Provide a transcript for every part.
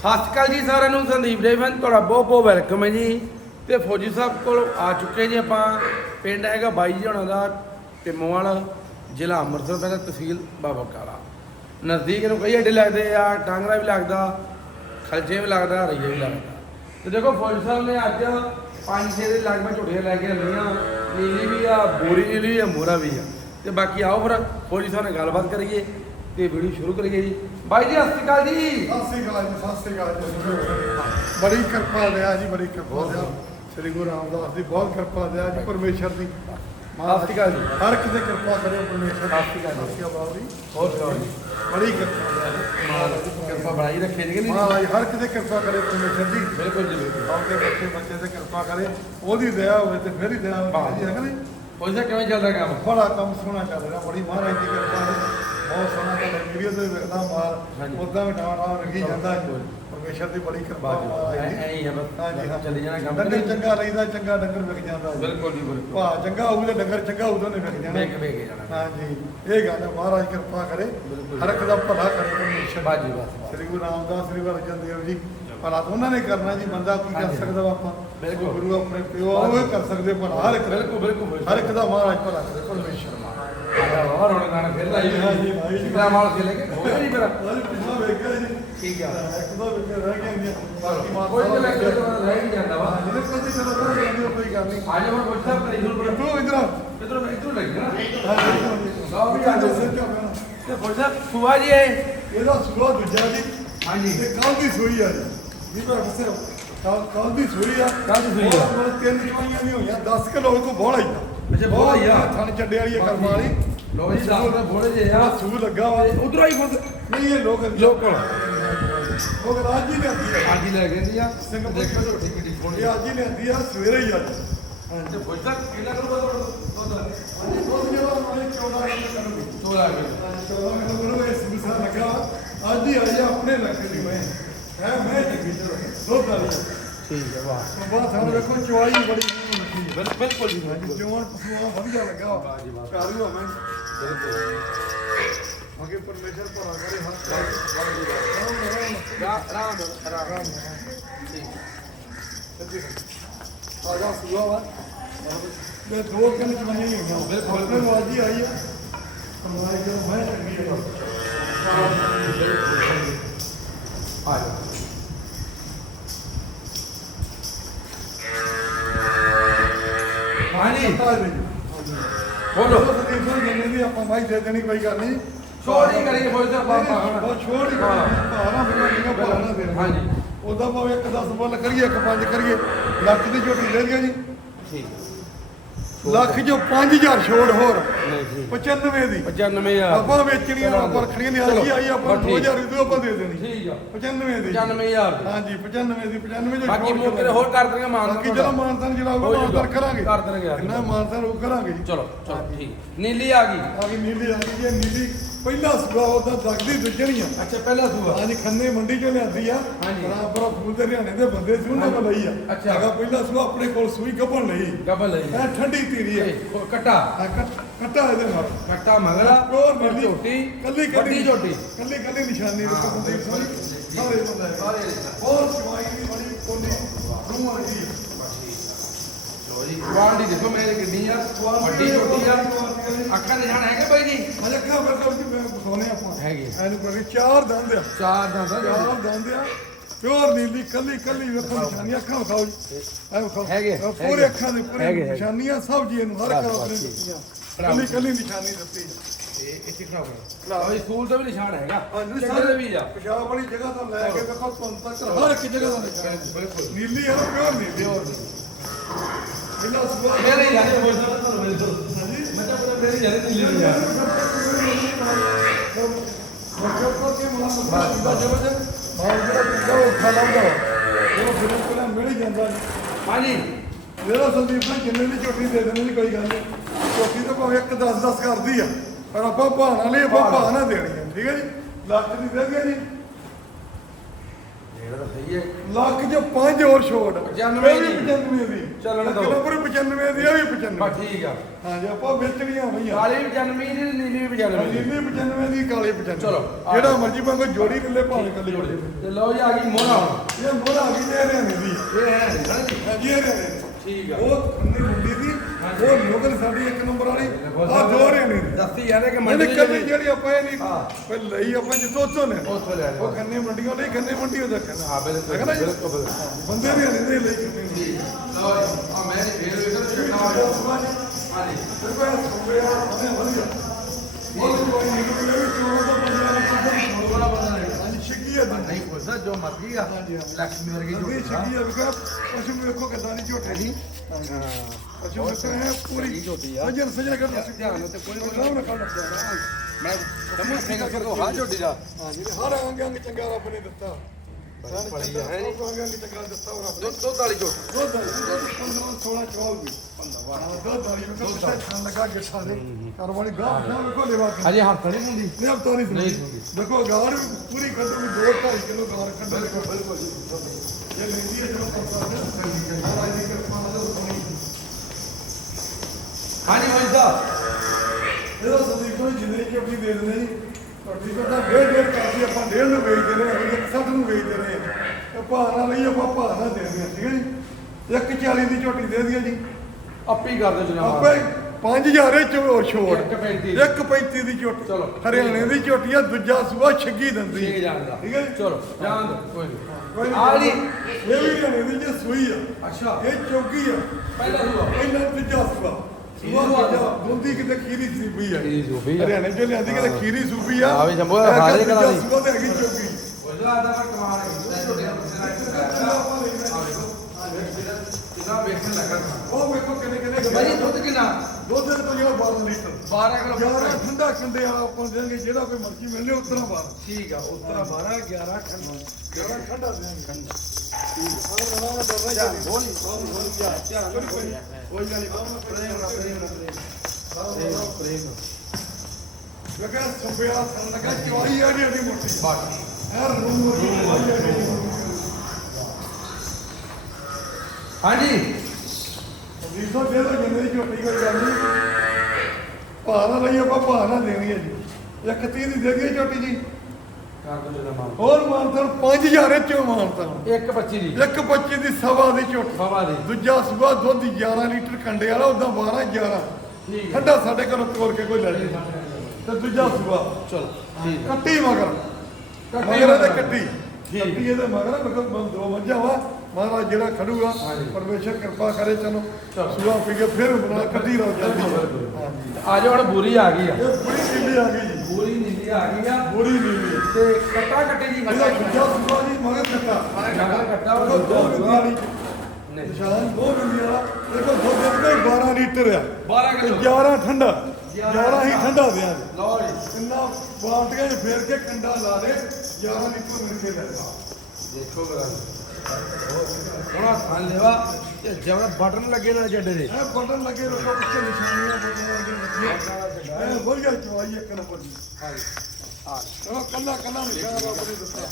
ਸਤਿ ਸ਼੍ਰੀ ਅਕਾਲ ਜੀ ਸਾਰਿਆਂ ਨੂੰ, ਸੰਦੀਪ ਡੇਵਨ ਤੁਹਾਡਾ ਬਹੁਤ ਬਹੁਤ ਵੈਲਕਮ ਹੈ ਜੀ। ਤੇ ਫੌਜੀ ਸਾਹਿਬ ਕੋਲ ਆ ਚੁੱਕੇ ਜੀ ਆਪਾਂ। ਪਿੰਡ ਹੈਗਾ ਬਾਈ ਜੀ ਹੋਣਾ ਦਾ ਟਿਮੋਵਾਲ ਜ਼ਿਲ੍ਹਾ ਅੰਮ੍ਰਿਤਸਰ ਪੈਂਦਾ ਤਹਿਸੀਲ ਬਾਬਾ ਕਾਲਾ। ਨਜ਼ਦੀਕ ਨੂੰ ਕਈ ਅੱਡੇ ਲੱਗਦੇ ਆ ਟਾਂਗਰਾ ਵੀ ਲੱਗਦਾ, ਖਲਜੇ ਵੀ ਲੱਗਦਾ, ਰਈਏ ਵੀ ਲੱਗਦਾ। ਤੇ ਦੇਖੋ ਫੌਜੀ ਸਾਹਿਬ ਨੇ ਅੱਜ ਪੰਜ ਛੇ ਦੇ ਲਗਭਗ ਝੋਟੀਆਂ ਲੈ ਕੇ ਆਉਂਦੀਆਂ ਨੀਲੀ ਵੀ ਆ, ਬੋਰੀ ਨੀਲੀ ਆ ਮੋਰਾ ਵੀ ਆ। ਤੇ ਬਾਕੀ ਆਓ ਫਿਰ ਫੌਜੀ ਸਾਹਿਬ ਨਾਲ ਗੱਲਬਾਤ ਕਰੀਏ। ਤੇ ਵੀਡੀਓ ਸ਼ੁਰੂ ਕਰੀਏ ਜੀ। ਬਾਈ ਜੀ ਸਤਿ ਸ਼੍ਰੀ ਅਕਾਲ ਜੀ। ਸਤਿ ਸ੍ਰੀ ਅਕਾਲ ਜੀ ਸਤਿ ਸ੍ਰੀ ਅਕਾਲ ਜੀ। ਬੜੀ ਕਿਰਪਾ ਦਿਆ ਜੀ ਬੜੀ ਕਿਰਪਾ ਦਿਆ। ਸ੍ਰੀ ਗੁਰੂ ਰਾਮਦਾਸ ਦੀ ਬਹੁਤ ਕਿਰਪਾ ਦਿਆ ਜੀ ਪਰਮੇਸ਼ਰ ਦੀ। ਸਤਿ ਸ਼੍ਰੀ ਅਕਾਲ ਜੀ। ਹਰ ਕਿਸੇ ਕਿਰਪਾ ਕਰੇ ਪਰਮੇਸ਼ਰ ਸਤਿ ਸ਼੍ਰੀ ਅਕਾਲ ਜੀ। ਅਕਾਲ ਜੀ। ਹੋਰ ਸੁਣਾਓ ਜੀ। ਬੜੀ ਕਿਰਪਾ ਦਿਆ ਜੀ। ਮਹਾਰਾਜ ਦੀ ਕਿਰਪਾ ਬਣਾਈ ਰੱਖੇ ਜੀ ਕਿ ਨਹੀਂ? ਮਹਾਰਾਜ ਹਰ ਕਿਸੇ ਕਿਰਪਾ ਕਰੇ ਪਰਮੇਸ਼ਰ ਜੀ। ਬਿਲਕੁਲ ਜੀ ਆਪਣੇ ਬੱਚੇ ਬੱਚੇ ਤੇ ਕਿਰਪਾ ਕਰੇ। ਉਹਦੀ ਦਇਆ ਹੋਵੇ ਤੇ ਫਿਰ ਹੀ ਦਇਆ ਹੋਵੇ। ਜੀ ਹੈ ਕਿ ਨਹੀਂ? ਸਾਹਿਬ ਕਿਵੇਂ ਚੱਲਦਾ ਕੰਮ? ਬੜਾ ਕੰਮ ਸੋਹਣਾ ਚੱਲ ਰਿਹਾ ਬੜੀ ਮਹਾਰਾਜ ਦੀ ਕਿਰਪਾ ਹੈ। ਬਹੁਤ ਸੋਹਣਾ ਤੁਹਾਡੇ ਵੀਡੀਓ ਤੇ ਵੇਖਦਾ ਮਾਰ। ਉਦਾਂ ਵੀ ਟਾਂ ਟਾਂ ਲੱਗੀ ਜਾਂਦਾ। ਪਰਮੇਸ਼ਰ ਦੀ ਬੜੀ ਕਿਰਪਾ ਐ ਹੀ ਆ ਬਸ। ਚੱਲੀ ਜਾਣਾ ਕੰਮ ਡੰਗਰ ਚੰਗਾ ਰਹਿੰਦਾ ਚੰਗਾ ਡੰਗਰ ਵਿਕ ਜਾਂਦਾ। ਬਿਲਕੁਲ ਜੀ ਬਿਲਕੁਲ। ਭਾਅ ਚੰਗਾ ਹੋਊ ਤੇ ਡੰਗਰ ਚੰਗਾ ਹੋਊ ਤਾਂ ਵਿਕ ਜਾਣਾ। ਵੇਖ ਵੇਖ ਕੇ ਜਾਣਾ। ਹਾਂਜੀ ਇਹ ਗੱਲ ਹੈ ਮਹਾਰਾਜ ਕਿਰਪਾ ਕਰੇ। ਹਰ ਇੱਕ ਦਾ ਭਲਾ ਕਰੇ ਪਰਮੇਸ਼ਰ। ਬਾਜੀ ਬਸ ਸ੍ਰੀ ਗੁਰੂ ਰਾਮਦਾਸ ਸ੍ਰੀ ਗੁਰੂ ਅਰਜਨ ਦੇਵ ਜੀ। ਭਲਾ ਉਹਨਾਂ ਨੇ ਕਰਨਾ ਜੀ ਬੰਦਾ ਕੀ ਕਰ। ਸਕਦਾ ਆਪਾਂ? ਬਿਲਕੁਲ। ਗੁਰੂ ਆਪਣੇ ਪਿਓ ਉਹ ਕਰ ਸਕਦੇ ਭਲਾ ਹਰ ਇੱਕ। ਬਿਲਕੁਲ ਬਿਲਕੁਲ। ਹਰ ਇੱਕ ਦਾ ਮਹਾਰਾਜ ਭਲਾ ਕਰੇ ਪਰਮੇਸ਼ਰ ਹੋਰ ਹੁਣ ਗਾਣਾ ਫਿਰ ਲਾਈ ਲਾਈ ਜੀ। ਕਿਹੜਾ ਮਾਲ ਕੇ ਲੈ ਕੇ ਹੋ ਗਿਆ ਜੀ ਫਿਰ ਅੱਜ ਪਿਛਲਾ ਵੇਖਿਆ ਜੀ ਠੀਕ ਆ। ਇੱਕ ਦੋ ਵੇਖਿਆ ਰਹਿ ਬਾਕੀ ਮਾਤਾ ਕੋਈ ਤੇ ਲੈ ਕੇ ਰਹਿ ਨਹੀਂ ਜਾਂਦਾ ਵਾ। ਜਿਹਨੇ ਕੋਈ ਚਲੋ ਰਹਿ ਜਾਂਦੀ ਕੋਈ ਗੱਲ ਨਹੀਂ। ਅੱਜ ਸਾਹਿਬ ਕਰੀ ਹੁਣ ਬੜਾ ਤੂੰ ਇਧਰ ਇਧਰੋਂ ਇਧਰੋਂ। ਲੱਗੀ ਹਾਂਜੀ ਲਓ ਵੀ ਜਾਓ। ਸਿਰ ਝੁਕ ਜਾਣਾ। ਤੇ ਸਾਹਿਬ ਸੁਆ ਜੀ ਇਹ? ਇਹਦਾ ਸੂਆ ਦੂਜਾ ਜੀ। ਹਾਂਜੀ। ਤੇ ਕੱਲ ਦੀ ਸੂਈ ਆ ਜੀ। ਮੈਂ ਦੱਸਿਆ ਕੱਲ ਕੱਲ ਦੀ ਸੂਈ ਆ। ਕੱਲ੍ਹ ਦੀ ਸੂਈ ਆ। ਤਿੰਨ ਚਵਾਈਆਂ ਨਹੀਂ ਹੋਈਆਂ 10 ਕਿਲੋ ਤੋਂ ਬੋਲਾ ਹੀ ਅੱਛਾ, ਬੋਹਲਾ ਹੀ ਆ। ਥਣ ਚੱਡੇ ਵਾਲੀ ਕਰਮ ਵਾਲੀ। ਲੋ ਜੀ ਦਾ ਬੋਲੇ ਜੇ ਆ। ਸੂ ਲੱਗਾ ਵਾ। ਉਧਰੋਂ ਹੀ ਫੁੱਟ ਨਹੀਂ ਇਹ ਲੋਕ ਲੋਕਲ ਲੋਕ ਰਾਜ ਹੀ ਲਿਆਂਦੀ ਆ। ਅੱਜ ਹੀ ਲੈ ਗਏ ਜੀ ਆ। ਸਿੰਘ ਦੇਖੋ ਝੋਟੀ ਕਿੱਡੀ ਇਹ ਅੱਜ ਹੀ ਲਿਆਂਦੀ ਆ ਸਵੇਰੇ ਹੀ ਅੱਜ। ਤੇ ਫੌਜੀ ਸਾਹਿਬ ਕਿੰਨਾ ਕਰੂਗਾ ਦੁੱਧ ਹਾਂਜੀ ਬਹੁਤ ਜਿਹੜਾ ਮਾਲੇ 14 ਕਿਲੋ ਕਰੂਗੀ ਤੋਲਾ ਕੇ 14 ਕਿਲੋ ਕਰੂਗਾ ਇਸ ਵਿਸਾ ਲੱਗਾ। ਅੱਜ ਹੀ ਆਈ ਆ ਆਪਣੇ ਲੱਖ ਦੀ ਮੈਂ। ਹੈ ਮੈਂ ਤਰ੍ਹਾਂ ਦੁੱਧ ਵਾਲੀ ਠੀਕ ਹੈ ਵਾਹ। ਬਾਅਦ ਸਾਨੂੰ ਵੇਖੋ ਚਵਾਈ ਬੜੀ ਹੈ ਬਿਲਕੁਲ ਜੀ ਜਵਾਨ ਪਸ਼ੂਆਂ ਵਧੀਆ ਲੱਗਾ ਵਾਹ ਜੀ ਵਾਹ। ਆ ਮੈਂ ਅਗੇ ਪਰਮੇਸ਼ਰ ਭਰਾ ਕਰੇ ਹੱਥ ਰਾਮ ਰਾਮ ਰਾਮ। ਆ ਜਾ ਸੁਆ ਵਾ। ਮੈਂ ਦੋ ਕਿੰਨ ਚਵਾਈਆਂ ਹੀ ਹੋਈਆਂ। ਬਿਲਕੁਲ। ਆਪਣੇ ਨੂੰ ਅੱਜ ਹੀ ਆਈ ਆ। ਪਰਮਾਈ ਜਦੋਂ ਮੈਂ ਹੈ ਆ। ਆ ਜੀ। ਬੋਲੋ ਬੋਲੋ। ਸੰਦੀਪ ਸਿੰਘ ਜਿੰਨੇ ਵੀ ਆਪਾਂ ਮਾਈ ਦੇ ਦੇਣੀ ਕੋਈ ਗੱਲ ਨਹੀਂ। ਛੋੜ ਹੀ ਕਰੀਏ ਫੌਜੀ ਸਾਹਿਬ ਆਪਾਂ ਹੁਣ ਬਹੁਤ ਛੋੜ ਹੀ ਭਾਣਾ ਬਿਨਾਂ ਭਾਣਾ ਦੇ ਹਾਂਜੀ। ਉਹਦਾ ਭਾਵੇਂ ਇੱਕ 10 ਮੁੱਲ ਕਰੀਏ ਇੱਕ 5 ਕਰੀਏ ਲੱਖ ਦੀ ਝੋਟੀ ਲੈ ਲਈਏ ਜੀ। ਠੀਕ। ਲੱਖ ਜੋ 5000 ਛੋੜ ਹੋਰ। ਨਹੀਂ ਠੀਕ 95 ਦੀ। 95000 ਆਪਾਂ ਵੇਚਣੀਆਂ ਆਪਾਂ ਰੱਖਣੀਆਂ ਨਹੀਂ ਅੱਜ ਆਈ ਆਪਾਂ ਚਲੋ, 2000 ਦੀ ਆਪਾਂ ਦੇ ਦੇਣੀ। ਠੀਕ ਆ। 95 ਦੀ। 95000 ਹਾਂਜੀ 95 ਦੀ 95 ਜੋ ਬਾਕੀ ਮੌਕੇ ਤੇ ਹੋਰ ਕਰ ਦੇਣਗੇ ਮਾਨ ਬਾਕੀ ਜਿਹੜਾ ਮਾਨਤਾਨ ਜਿਹੜਾ ਹੋਊਗਾ। ਮਾਨਤਾਨ ਕਰਾਂਗੇ। ਕਰ ਦੇਣਗੇ। ਆ ਕੇ। ਕਿੰਨਾ ਮਾਨਤਾਨ ਉਹ ਕਰਾਂਗੇ ਚਲੋ ਚਲੋ ਠੀਕ। ਨੀਲੀ ਆ ਗਈ। ਆ ਗਈ ਨੀਲੀ ਆ ਗਈ ਜੀ ਨੀਲੀ। ਪਹਿਲਾ ਸੁਆ ਉਹਦਾ ਦਗਦੀ ਦੁੱਜਣੀ ਆ। ਅੱਛਾ ਪਹਿਲਾ ਸੂਆ। ਹਾਂਜੀ ਖੰਨੇ ਮੰਡੀ ਚੋਂ ਲਿਆਂਦੀ ਆ। ਬਰਾਬਰ ਫੂਲ ਦੇ ਹਰਿਆਣੇ ਦੇ ਬੰਦੇ ਸੀ ਉਹਨਾਂ ਕੋਲ ਲਈ ਆ। ਅੱਛਾ। ਹੈਗਾ ਪਹਿਲਾ ਸੁਆ ਆਪਣੇ ਕੋਲ ਸੂਈ ਗੱਭਣ ਲਈ। ਡਬਲ ਲਈ। ਐ ਠੰਡੀ ਧੀਰੀ ਆ। ਇਹ ਕੱਟਾ? ਆ ਕੱਟ- ਇਹਦੇ ਨਾਲ। ਕੱਟਾ ਮਗਲਾ ਪਿਓਰ ਨੀਲੀ ਝੋਟੀ ਕੱਲੀ ਵੱਡੀ ਝੋਟੀ। ਕੱਲੀ ਕੱਲੀ ਨਿਸ਼ਾਨੀ ਦੇ ਸੰਦੀਪ ਸਿੰਘ ਸਾਰੇ ਬੰਦੇ ਸਾਰੇ ਬਹੁਤ ਸਵਾਈ ਦੀ ਬੜੀ ਕੋਲੀ ਰੂਹਾਂ ਲੋ ਜੀ ਕੁਆਲਿਟੀ ਦੇਖੋ ਮੇਰੇ ਕਿੰਨੀ ਆ। ਵੱਡੀ ਝੋਟੀ ਆ। ਅੱਖਾਂ ਦੇ ਨਿਸ਼ਾਨ ਹੈਗੇ ਬਾਈ ਜੀ ਅਜੇ ਅੱਖਾਂ ਵਰਗਾ ਜੀ ਮੈਂ ਬਖਾਉਣੇ ਐਨੂੰ ਕਰੀ ਚਾਰ ਦੰਦ ਆ। ਚਾਰ ਦੰਦ ਆ ਚਾਰ ਦੰਦ ਆ। ਪਿਓਰ ਨੀਲੀ ਕੱਲੀ ਕੱਲੀ ਵੇਖੋ ਨਿਸ਼ਾਨੀਆਂ ਅੱਖਾਂ ਵਿਖਾਓ ਜੀ। ਐ ਵਿਖਾਓ। ਹੈਗੇ, ਪੂਰੇ। ਅੱਖਾਂ ਦੇ ਪੂਰੇ। ਨਿਸ਼ਾਨੀਆਂ ਸਭ ਜੀ ਇਹਨੂੰ ਹਰ ਬਸ, ਆਪਣੇ। ਦਿੱਤੀਆਂ। ਕੱਲੀ ਕੱਲੀ ਨਿਸ਼ਾਨੀ ਦਿੱਤੀ ਇਹ ਇੱਥੇ ਖੜਾ ਜੀ ਸੂਲ ਤੇ ਵੀ ਨਿਸ਼ਾਨ ਹੈਗਾ। ਹਾਂਜੀ ਦੇ ਵੀ ਆ? ਪੰਜਾਬ ਵਾਲੀ ਜਗ੍ਹਾ ਤੋਂ ਲੈ ਕੇ ਵੇਖੋ ਤੁਮ ਤੱਕ ਹਰ ਇੱਕ ਜਗ੍ਹਾ ਦਾ ਨਿਸ਼ਾਨ। ਬਿਲਕੁਲ ਨੀਲੀ ਹੈ ਪਿਓਰ ਨੀਲੀ। ਪਿਓਰ ਪਹਿਲਾ ਸੁਬਾਹ ਮੇਰੇ ਹੀ ਜਾਂਦੇ ਬੋਲ ਸਕਦਾ ਤੁਹਾਨੂੰ ਮੇਰੇ ਤੋਂ ਮੈਂ ਤਾਂ ਪੂਰਾ ਮੇਰੇ ਹੀ ਜਾਂਦੇ ਨੀਲੀ ਨਹੀਂ ਆ। ਹਾਂਜੀ। ਮੇਰਾ ਸੰਦੀਪ ਸਿੰਘ ਜਿੰਨੇ ਦੀ ਝੋਟੀ ਦੇ ਦੇਣੀ ਨਹੀਂ ਕੋਈ ਗੱਲ ਨਹੀਂ। ਝੋਟੀ ਤਾਂ ਭਾਵੇਂ ਇੱਕ 10 10 ਕਰਦੀ ਆ, ਪਰ ਆਪਾਂ ਬਹਾਨਾ ਲਈ ਆਪਾਂ ਬਹਾਨਾ ਦੇਣੀ ਆ, ਠੀਕ ਹੈ ਜੀ? ਲੱਖ ਦੀ ਦੇ ਦਿਆ ਜੀ। ਇਹਦਾ ਤਾਂ ਸਹੀ ਹੈ। ਲੱਖ ਚ ਪੰਜ ਹੋਰ ਛੋੜ 95 ਇਹ ਵੀ ਦੀ। 95 ਦੀ। ਚੱਲਣ ਦਿਓ। ਨੰਬਰ 95 ਦੀ ਇਹ ਵੀ ਬਸ 95 ਠੀਕ ਆ। ਹਾਂਜੀ ਆਪਾਂ ਵੇਚਣੀਆਂ ਹੋਈਆਂ। ਕਾਲੀ ਵੀ ਜਨਮੀ ਦੀ ਨੀਲੀ ਵੀ ਜਨਮੀ ਦੀ। ਨੀਲੀ 95 ਦੀ ਕਾਲੀ 95 ਚਲੋ, ਆ ਜਿਹੜਾ ਮਰਜ਼ੀ ਬੰਗੋ ਜੋੜੀ ਲੈ ਭਾਵੇਂ ਕੱਲੀ ਜੋੜੀ। ਤੇ ਲਓ ਜੀ ਆ ਗਈ ਮੋਹਰਾ ਇਹ ਮੋਹਰਾ ਵੀ ਦੇ ਰਹੇ ਨੇ ਦੀ। ਇਹ ਹੈ ਨੀ ਜੀ। ਹਾਂਜੀ ਇਹ ਰਹੇ ਠੀਕ ਆ। ਉਹ ਖੰਨੀ ਮੁੰਡੀ ਦੀ ਉਹ ਲੋਕਲ ਸਾਡੀ ਇੱਕ ਨੰਬਰ ਵਾਲੀ। ਆ ਦੋ ਰਹੇ ਨੇ ਦੱਸੀ ਜਾਂਦੇ ਕਿ ਮੰਡੀ ਜਿਹੜੀ ਜਿਹੜੀ ਆਪਾਂ ਇਹ ਨਹੀਂ ਹਾਂ। ਪਰ ਲਈ ਆਪਾਂ ਜਿੱਥੋਂ ਉੱਥੋਂ ਨੇ। ਉਹ ਖੰਨੇ ਮੰਡੀਆਂ ਲਈ ਖੰਨੇ ਮੰਡੀ ਉਹਦਾ ਕਹਿੰਦਾ ਹਾਂ ਬਿਲਕੁਲ? ਬਿਲਕੁਲ ਬਿਲਕੁਲ। ਬੰਦੇ ਵੀ ਨਹੀਂ ਦੇ ਲਈ ਕਿੰਨੇ ਨਹੀਂ ਲਓ ਆ ਮੈਂ ਫੇਰ ਵੇਖਣ ਚੱਕਾ ਹਾਂ ਜੀ ਦੇਖੋ ਇਹ ਸੁਬੇ ਆ ਉਹਨੇ ਵਧੀਆ। ਮਰਜ਼ੀ ਆ। ਲక్ష్ਮੀ ਵਰਗੀ ਦੰਦੀ ਝੋਟੀ ਆ ਛਿੱਕੀ ਆ ਵੇਖੋ ਪਸ਼ੂ ਨੂੰ ਵੇਖੋ ਕਿਦਾਂ ਦੀ ਝੋਟੇ ਦੀ ਹਾਂ। ਪਸ਼ੂ ਵੇਖੋ ਹੈ ਪੂਰੀ ਝੋਟੀ ਆ। ਅਜਰ ਸਜਾ ਕਰ ਧਿਆਨ ਉੱਤੇ ਕੋਈ ਕੋਈ ਸਾਹਮਣੇ ਕੱਢ ਰੱਖਿਆ ਮੈਂ ਸਮਝ ਸਿੰਘ ਕੋ ਹਾਂ ਝੋਟੀ ਦਾ। ਹਾਂ ਜੀ ਹਰ ਅੰਗ ਅੰਗ ਚੰਗਾ ਰੱਬ ਨੇ ਦਿੱਤਾ। ਆ, ਹੈ। ਸਭ ਅੰਗ ਅੰਗ ਚੰਗਾ ਦਿੱਤਾ ਉਹ ਰੱਬ ਨੇ ਦੁੱਧ ਦੁੱਧ ਵਾਲੀ ਝੋਟੀ। ਦੁੱਧ ਆ ਜੀ, ਦੁੱਧ 15 16 ਚੌਲ ਵੀ। 15 ਦੁੱਧ ਆ ਜੀ ਵੇਖੋ ਕਿੱਥੇ ਖਾਣ ਲੱਗਾ ਗਿੱਠਾ ਦੇ ਘਰ ਵਾਲੀ ਗਾਹ ਗਾਹ ਵੇਖੋ ਲੈਵਾ ਕੇ ਅਜੇ ਹੱਥ ਨਹੀਂ ਹੁੰਦੀ ਨਹੀਂ ਅਬ ਤਾਂ ਨਹੀਂ ਨਹੀਂ ਸੁਣੀ ਸੁਣੀ। ਦੇਖੋ ਗਾਰ ਪੂਰੀ ਕੱਢੋ ਵੀ 2 2.5 ਕਿਲੋ ਗਾਰ ਕੱਢੋ ਦੇਖੋ ਬਿਲਕੁਲ ਇਹ ਲੈਂਦੀ ਹੈ ਜਦੋਂ ਪਤਾ ਹੈ ਹਾਂ ਜੀ ਕਿਰਪਾ ਨਾਲ ਸੁਣੀ ਹਾਂਜੀ ਮੁੰਡਾ ਇਹਦਾ ਸੰਦੀਪ ਤੋਂ ਜਿੰਨੇ ਕਿ ਆਪਣੀ ਦੇ ਦਿੰਦੇ ਜੀ ਤੁਹਾਡੀ ਪਤਾ ਡੇਢ ਡੇਢ ਕਰਦੀ ਆਪਾਂ ਡੇਢ ਨੂੰ ਵੇਚਦੇ ਨੇ ਇੱਕ 60 ਨੂੰ ਵੇਚਦੇ ਤੇ ਭਾਅ ਲਈ ਆਪਾਂ ਭਾਅ ਨਾਲ ਦੇ ਦਿੰਦੇ ਹਾਂ, ਠੀਕ ਹੈ ਜੀ? ਇੱਕ 40 ਦੀ ਝੋਟੀ ਦੇ ਦਿਆ ਜੀ। ਆਪੀ ਕਰ ਦਿਓ ਜਨਾਬ ਆਪੇ 5000 ਵਿੱਚ ਹੋਰ ਛੋੜ ਇੱਕ ਪੈਂਤੀ। ਇੱਕ 35 ਦੀ ਝੋਟੀ ਚਲੋ। ਹਰਿਆਣੇ ਦੀ ਝੋਟੀ ਆ ਦੂਜਾ ਸੂਆ ਛੱਗੀ ਦੰਦੀ ਠੀਕ ਜਾਂਦਾ ਠੀਕ ਹੈ ਜੀ ਚਲੋ ਜਾਣ ਦੋ ਕੋਈ ਕੋਈ ਨਹੀਂ ਨਹੀਂ। ਆ ਲਈ ਇਹ ਵੀ ਹਰਿਆਣੇ ਦੀ ਜੇ ਸੂਈ ਆ ਅੱਛਾ ਇਹ ਚੌਕੀ ਆ ਪਹਿਲਾ ਦੂਆ ਇਹਨਾਂ ਦੂਜਾ ਸੂਆ ਸੂਆ ਸੂਆ। ਦੂਜਾ ਦੋਂਦੀ ਕਿਤੇ ਖੀਰੀ ਸੂਬੀ ਆ ਖੀਰੀ ਸੂਬੀ ਆ। ਹਰਿਆਣੇ ਚ ਲਿਆਂਦੀ ਕਿਤੇ ਖੀਰੀ ਸੂਬੀ ਆ ਆ ਵੀ ਜੰਬੋ ਇਹ ਹਾਰੇ ਦੂਜਾ ਕਰਾ ਦੀ। ਸੂਆ ਤੇ ਹੈਗੀ ਚੌਕੀ ਉਹਦਾ ਦਾ ਪਰ ਕਮਾਲ ਵੇਖਣ ਲੱਗਾ ਭਾਈ ਦੁੱਧ ਤੋਂ ਜਿਹੜਾ 12 ਲੀਟਰ 12 ਕਿਲੋ ਯਾਰ ਠੰਡਾ ਕੰਡੇ ਵਾਲਾ ਆਪਾਂ ਦੇਣਗੇ ਜਿਹੜਾ ਕੋਈ ਮਰਜ਼ੀ ਮਿਲ ਲੇ ਉਤਰਾ ਬਾਹਰ। ਠੀਕ ਆ ਉਸ ਤਰ੍ਹਾਂ 12 11 ਖੰਡ। ਜਿਹੜਾ ਠੰਡਾ ਦੇਣਗੇ। ਪ੍ਰੇਮ ਲਗਾ ਸੰਭਿਆ ਸੰ ਲਗਾ ਚਵਾਈ ਆ ਜਿਹੜੀ ਮੋਟੀ। ਬਾਕੀ। ਹਰ ਰੂਮ ਨੂੰ ਚਵਾਈ ਆ ਜਿਹੜੀ ਹਾਂਜੀ। ਜਿੰਨੇ ਦੀ ਝੋਟੀ ਕੋਈ ਗੱਲ ਨਹੀਂ। ਨਾਲ ਲਈ ਆਪਾਂ ਨਾਲ ਦੇਣੀ ਹੈ ਜੀ। ਇੱਕ ਤੀਹ ਦੀ ਦੇ ਦਈਏ ਝੋਟੀ ਜੀ। ਕਰ ਦੋ ਮਾਨ ਹੋਰ ਮਾਨਤਨ 5000 ਚੋਂ ਮਾਨਤਨ ਇੱਕ 25 ਦੀ। ਇੱਕ 25 ਦੀ ਸਵਾ ਦੀ ਝੋਟੀ। ਬਾਬਾ ਦੀ। ਦੂਜਾ ਸੂਆ ਦੁੱਧ 11 ਲੀਟਰ ਕੰਡੇ ਵਾਲਾ ਉਦਾਂ 12 11 ਠੀਕ ਹੈ। ਠੰਡਾ ਸਾਡੇ ਘਰੋਂ ਤੋੜ ਕੇ ਕੋਈ ਲੈ ਜੇ ਤੇ ਦੂਜਾ ਸੂਆ। ਚਲੋ ਠੀਕ ਹੈ। ਕੱਟੀ ਮਗਰ। ਕੱਟੀ ਮਗਰ ਠੀਕ। ਕੱਟੀ ਇਹਦੇ ਮਗਰ ਮਗਰ ਦੋ ਮੱਝਾਂ ਵਾ। ਮਹਾਰਾਜ ਜਿਹੜਾ ਖੜੂਗਾ। ਪਰਮੇਸ਼ਰ ਕਿਰਪਾ ਕਰੇ ਚਲੋ। ਸੂਆ ਪੀ ਕੇ ਫਿਰ ਬਣਾ ਕੱਟੀ ਰੋ ਜਾਂਦੀ ਆ ਜਾਓ ਹੁਣ ਬੂਰੀ ਆ ਗਈ ਆ। ਬੜੀ ਨੀਲੀ ਆ ਗਈ ਜੀ। ਬੂਰੀ ਨੀਲੀ ਆ ਗਈ ਆ। ਬੜੀ ਨੀਲੀ ਤੇ ਕੱਟਾ ਕੱਟੇ ਜੀ ਇਹਦਾ ਦੂਜਾ ਸੂਆ ਜੀ ਮਗਰ ਕੱਟਾ। ਨਗਰ ਕੱਟਾ ਦੋ ਨਹੀਂ। ਨਿਸ਼ਾਨ ਦੋ ਬਿੰਦੀਆਂ ਵਾਲਾ। ਦੇਖੋ ਦੁੱਧ ਦੇ 12 ਲੀਟਰ ਆ। 12 ਤੇ ਕਿਲੋ 11 ਠੰਡਾ 11 ਹੀ ਠੰਡਾ। ਦਿਆਂ ਲਓ ਜੀ। ਇੰਨਾ ਬਾਲਟੀਆਂ ਫੇਰ ਕੇ ਕੰਡਾ ਲਾ ਦੇ 11 ਲੀਟਰ ਮਿਲ ਕੇ ਲੈ ਲਾ। ਦੇਖੋ ਬਰਾ ਹੁਣ ਥਾਂ ਲੈਵਾ। ਤੇ ਜਿਵੇਂ ਬਟਨ ਲੱਗੇ ਨਾਲ ਜੱਡੇ ਦੇ। ਇਹ ਬਟਨ ਲੱਗੇ ਲੋਕੋ ਪਿੱਛੇ ਨਿਸ਼ਾਨੀਆਂ ਬਟਨ ਲੱਗੇ ਲੱਗੀਆਂ ਇਹ ਵਧੀਆ ਚਵਾਈ ਇੱਕ ਨੰਬਰ ਦੀ ਹਾਂ ਚਲੋ ਕੱਲਾ ਕੱਲਾ ਨਿਸ਼ਾਨ ਰੱਬ ਨੇ ਦਿੱਤਾ।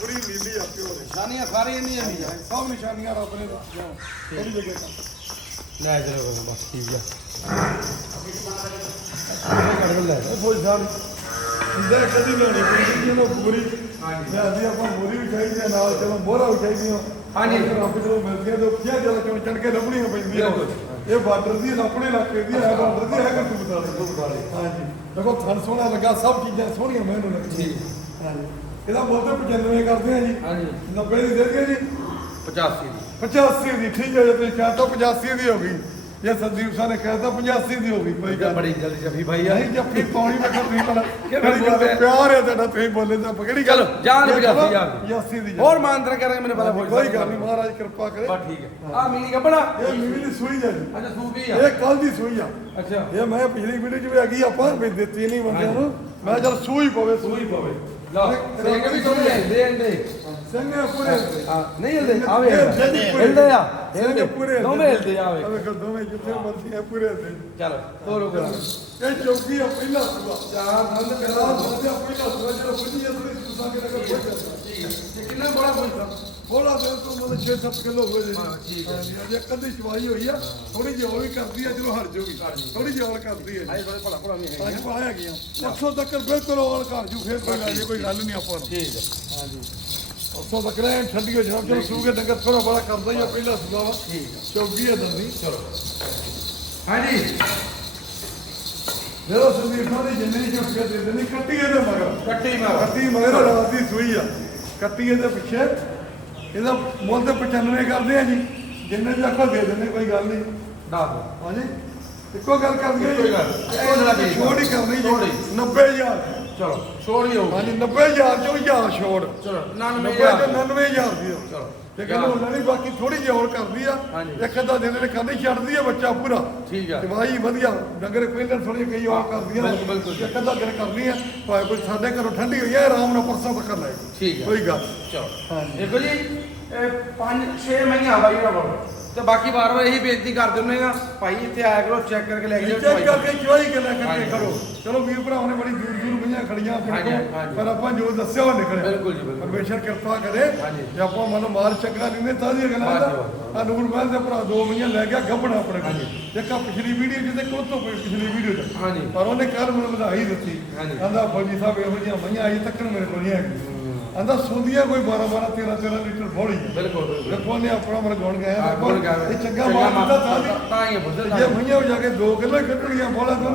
ਪੂਰੀ ਨੀਲੀ ਆ ਪਿਓ ਨਿਸ਼ਾਨੀਆਂ ਸਾਰੀਆਂ ਨਹੀਂ ਆਉਂਦੀਆਂ ਸਭ ਨਿਸ਼ਾਨੀਆਂ ਰੱਬ ਨੇ ਦਿੱਤੀਆਂ। ਥੋੜੀ ਜਗ੍ਹਾ ਲੈ ਚਲੋ ਬਸ ਠੀਕ ਆ। ਇਹ ਕੱਢ ਲੈ। ਇਹ ਫੌਜ ਸਾਹਿਬ। ਇੰਦਾ ਕਦੀ ਜੀ ਉਹ ਪੂਰੀ। ਹਾਂਜੀ। ਅਸੀਂ ਆਪਾਂ ਮੋਰੀ ਵੀ ਚਾਹੀਦੀ ਆ ਨਾਲ ਚਲੋ ਮੋਹਰਾ ਵੀ ਚਾਹੀਦੀ ਆ ਹਾਂਜੀ। ਰੱਬ ਜਦੋਂ ਮਿਲਦੀਆਂ ਤਾਂ ਕਿਹਾ ਜਦੋਂ ਚੋਂ ਚੜ ਕੇ ਲੱਭਣੀਆਂ ਪੈਂਦੀਆਂ। ਇਹ ਬਾਰਡਰ ਦੀ ਆਪਣੇ ਇਲਾਕੇ ਦੀ ਹੈ ਬਾਰਡਰ ਦੀ ਹੈ ਕਿ ਤੂੰ ਬਤਾ ਹਾਂਜੀ। ਦੇਖੋ ਥਣ ਸੋਹਣਾ ਲੱਗਾ ਸਭ ਚੀਜ਼ਾਂ ਸੋਹਣੀਆਂ ਮੈਨੂੰ ਲੱਗਦੀਆਂ ਠੀਕ ਹਾਂਜੀ। ਇਹਦਾ ਮੁੱਲ ਤਾਂ 95 ਕਰਦੇ ਆ ਜੀ। ਹਾਂਜੀ। 90 ਦੀ ਦੇ ਦਿਓ ਜੀ। 85 ਦੀ। 85 ਦੀ ਠੀਕ ਹੈ ਜੇ ਤੁਸੀਂ ਚਾਹ ਤਾਂ 85 ਦੀ ਹੋ ਗਈ। ਜੇ ਸੰਦੀਪ ਸਾਹਿਬ ਨੇ ਕਹਿਤਾ 85 ਦੀ ਹੋ ਗਈ ਕੋਈ ਗੱਲ ਬੜੀ ਜਲਦੀ ਜਫੀ ਭਾਈ ਆ। ਨਹੀਂ ਜੱਫੀ ਪਾਉਣੀ ਮੈਂ ਕਿਹਾ ਤੁਸੀਂ ਭਲਾ ਕਿਹੜਾ ਗੱਲ ਆ? ਪਿਆਰ ਹੈ ਤੁਹਾਡਾ ਤੁਸੀਂ ਬੋਲੇ ਤਾਂ ਕਿਹੜੀ ਗੱਲ? ਚਲੋ, ਜਾਣ ਵੀ ਜਾਸੀ ਯਾਰ। 85 ਦੀ ਹੋਰ ਮਾਨਤਰ ਕਰਾਂਗੇ ਮੈਨੂੰ ਪਤਾ ਫੌਜ ਕੋਈ ਗੱਲ ਨਹੀਂ ਮਹਾਰਾਜ ਕਿਰਪਾ ਕਰੇ। ਬਸ ਠੀਕ ਹੈ। ਆ ਮੀਨੀ ਕੱਪੜਾ। ਇਹ ਮੀਲੀ ਦੀ ਸੂਈ ਹੈ ਜੀ। ਅੱਛਾ ਸੂਬੀ ਆ। ਇਹ ਕੱਲ ਦੀ ਸੂਈ ਆ। ਅੱਛਾ। ਇਹ ਮੈਂ ਪਿਛਲੀ ਵੀਡੀਓ 'ਚ ਵੀ ਹੈਗੀ ਆਪਾਂ ਵੀ ਦਿੱਤੀ ਨਹੀਂ ਬੰਦਿਆਂ ਨੂੰ। ਮੈਂ ਚਲ ਸੂਈ ਪਵੇ ਸੂਈ ਪਵੇ। ਲਓ ਸਿੰਘ ਵੀ ਤੁਹਾਨੂੰ ਹਿਲਦੇ ਹਿਲਦੇ ਸਿੰਘੇ ਪੂਰੇ। ਆ ਨਹੀਂ ਹਿਲਦੇ ਆਵੇ ਇਹ ਸਿੰਘ ਪੂਰੇ। ਹਿਲਦੇ ਆ। ਸਿੰਘ ਪੂਰੇ ਦੋਵੇਂ ਹਿਲਦੇ ਆਵੇ ਕੋ ਦੋਵੇਂ ਜਿੱਥੇ ਮਰਜ਼ੀ ਹੈ ਪੂਰੇ ਦੇ ਚਲੋ ਤੋਰੋ ਕਰਾ ਇਹ ਚੌਕੀ ਆ ਪਹਿਲਾ ਸੂਆ ਚਾਰ ਦੰਦ ਪਹਿਲਾ ਸੂਆ ਪਹਿਲਾ ਸੂਆ ਜਿਹੜਾ ਪੁੱਜੀ ਜਾਂਦੀ ਸੁਸਾ ਕੇ ਲੱਗਾ ਕੋਈ ਠੀਕ ਹੈ। ਤੇ ਕਿੰਨਾ ਬੜਾ ਕੁਝ ਬੋਲਾ ਦੇ ਤੋਂ ਮਤਲਬ 6-7 ਕਿਲੋ ਹੋ ਜੇ ਹਾਂ, ਠੀਕ ਹੈ। ਅਜੇ ਕਦੀ ਚਵਾਈ ਹੋਈ ਆ। ਥੋੜੀ ਜਿਹੀ ਹੋਰ ਵੀ ਕਰਦੀ ਆ ਜਦੋਂ ਹਟ ਜਾਊਗੀ ਥੋੜੀ ਜਿਹੀ ਹੋਰ ਕਰਦੀ ਆ ਜੀ। ਆਈ ਥੋੜੇ ਭਲਾ ਭਲਾ ਵੀ ਅੱਜ ਪਾ ਹੈਗੀਆਂ 100 ਤੱਕ ਬਿਲਕੁਲ ਔਲ ਕਰ ਜੂ ਫੇਰ ਕੋਈ ਗੱਲ ਨਹੀਂ ਕੋਈ ਗੱਲ ਨਹੀਂ ਆਪਾਂ ਠੀਕ ਹੈ। ਹਾਂਜੀ। 100 ਤੱਕ ਰਹਿ ਠੰਡੀ ਹੋ ਜਾਣਾ। ਚਲੋ ਸੂਗੇ ਡੰਗਰ ਥੋੜਾ ਬੜਾ ਕਰਦਾ ਹੀ ਆ ਪਹਿਲਾ ਸੁਦਾ ਵਾ। ਠੀਕ ਹੈ ਚੌਗੀ ਹੈ ਦੰਦੀ। ਚਲੋ। ਹਾਂਜੀ। ਜਦੋਂ ਸੰਦੀਪ ਦੀ ਜਿੰਨੇ ਦੀ ਝੁੱਟੀਆਂ ਦੇ ਦੇਣੀ ਕੱਟੀ ਇਹਦੇ ਮਗਰ। ਕੱਟੀ ਮਾਰ ਕੱਟੀ ਮਗਰ ਰਾਤ ਦੀ ਸੂਈ ਆ। ਕੱਟੀ ਇਹਦੇ ਪਿੱਛੇ। ਇਹਦਾ ਮੁੱਲ ਤੇ 95 ਕਰਦੇ ਆ ਜੀ। ਜਿੰਨੇ ਵੀ ਆਖੋ ਦੇ ਦਿੰਦੇ ਕੋਈ ਗੱਲ ਨਹੀਂ। ਦੱਸ। ਹਾਂਜੀ। ਇੱਕੋ ਗੱਲ ਕਰਦੀ ਹੀ ਗੱਲ। ਇੱਕੋ ਵੀ। ਛੋੜ ਕਰਨੀ। ਜੀ। 90000 ਚਲੋ ਛੋੜ ਹੀ ਹੋਊ ਹਾਂਜੀ 90000 ਚੋਂ 1000 ਛੋੜ। ਚਲੋ 90 99000 ਤੋਂ 99000 ਦੀ ਆ। ਚਲੋ ਤੇ ਕਹਿੰਦਾ ਹੁੰਦਾ ਨਹੀਂ ਬਾਕੀ ਥੋੜੀ ਜਿਹੀ ਹੋਰ ਕਰਦੀ ਆ। ਹਾਂਜੀ। ਇੱਕ ਅੱਧਾ ਦਿਨ ਨੇ ਕਰਨੀ ਛੱਡਦੀ ਆ ਬੱਚਾ ਪੂਰਾ। ਠੀਕ ਆ। ਦਵਾਈ ਵਧੀਆ ਡੰਗਰ ਪਹਿਲਾਂ ਥੋੜੀ ਕਈ ਹੋਰ ਕਰਦੀਆਂ ਬਿਲਕੁਲ, ਬਿਲਕੁਲ। ਇੱਕ ਅੱਧਾ ਦਿਨ ਕਰਨੀ ਆ। ਭਾਵੇਂ ਕੋਈ ਸਾਡੇ ਘਰੋਂ ਠੰਡੀ ਹੋਈ ਆ ਆਰਾਮ ਨਾਲ ਪਰਸੋਂ ਤੱਕ ਲੈ। ਠੀਕ ਆ। ਕੋਈ ਗੱਲ ਚਲੋ। ਹਾਂਜੀ। ਦੇਖੋ ਜੀ ਇਹ ਪੰਜ 6 ਮਹੀਨੇ ਬਾਈ ਦਾ ਬੋਲ। ਤੇ ਬਾਕੀ ਵਾਰ ਵਾਰ ਇਹੀ ਬੇਨਤੀ ਕਰ ਆ ਭਾਈ ਇੱਥੇ ਆਇਆ ਕਰੋ ਚੈੱਕ ਕਰਕੇ ਲੈ ਕੇ ਜਾਓ ਚੈੱਕ। ਕਰਕੇ ਚੁਆਈ ਕੇ ਲੈ ਕਰਕੇ। ਕਰੋ ਚਲੋ ਵੀਰ ਭਰਾਵਾਂ ਨੇ ਬੜੀ ਦੂਰ ਦੂਰ ਮਈਆਂ ਖੜੀਆਂ ਆਪਣੇ ਕੋਲ। ਪਰ ਆਪਾਂ ਜੋ ਦੱਸਿਆ ਉਹ ਨਿਕਲਿਆ ਬਿਲਕੁਲ ਜੀ, ਬਿਲਕੁਲ। ਪਰਮੇਸ਼ਰ ਕਿਰਪਾ ਕਰੇ। ਜੇ ਆਪਾਂ ਮਨ ਮਾਲ ਚੰਗਾ ਨਹੀਂ ਨੇ ਤਾਂ ਦੀ ਗੱਲਾਂ ਦਾ। ਆ ਨੂਰ ਮਹਿਲ ਦੇ ਭਰਾ ਦੋ ਮਈਆਂ ਲੈ ਗਿਆ ਗੱਭਣਾ ਆਪਣੇ ਕੋਲ। ਇੱਕ ਆ ਪਿਛਲੀ ਵੀਡੀਓ ਜਿਹਦੇ ਕੋਲ ਤੋਂ ਪਿਛਲੀ ਵੀਡੀਓ ਚ ਹਾਂਜੀ ਪਰ ਉਹਨੇ ਕੱਲ ਮੈਨੂੰ ਵਧਾਈ ਦਿੱਤੀ। ਕਹਿੰਦਾ ਫੌਜੀ ਸਾਹਿਬ ਇਹੋ ਜਿਹੀਆਂ ਮਈਆਂ ਅਜੇ ਤੱਕ ਮੇਰੇ ਕੋਲ ਨਹੀਂ ਹੈਗੀਆਂ ਕਹਿੰਦਾ ਸੁੰਦੀਆਂ ਕੋਈ 12 12 13 13 ਲੀਟਰ ਬੋਲੀ। ਹੈ ਬਿਲਕੁਲ। ਦੇਖੋ ਨੇ ਆਪਣਾ ਮਰ ਗੁਣ ਗਏ ਹਾਂ, ਗੁਣ ਗਾਇਆ। ਇਹ ਚੰਗਾ ਮਾਲ ਦਿੱਤਾ ਤਾਂ ਤਾਂ ਹੀ ਹੈ ਪੁੱਤਰ ਜੇ ਮਈਆਂ ਹੋ ਜਾ ਕੇ 2 ਕਿਲੋ ਕੱਢਣੀਆਂ ਬੋਲਾ ਦੋਨੇ।